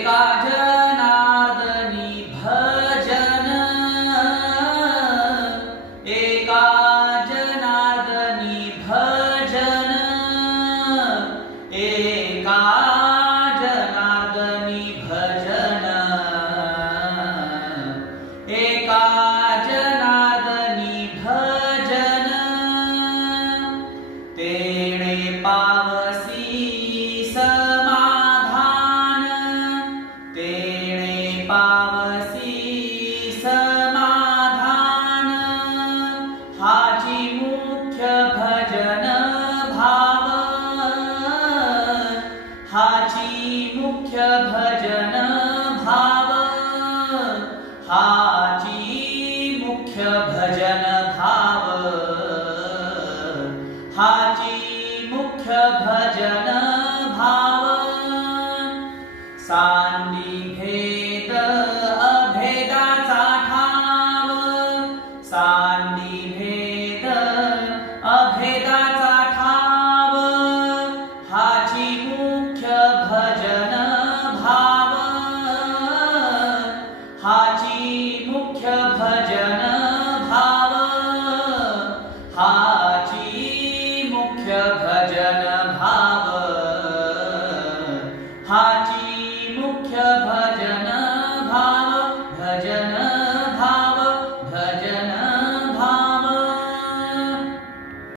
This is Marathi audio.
एका जनार्दनी भजन। एका जनार्दनी भजन। एका जनार्दनी भजन। एका पावसी समाधान हाची मुख्य भजन भाव हाची मुख्य भजन भाव हाची मुख्य भजन भाव हाची मुख्य भजन मुख्य भजन भाव भजन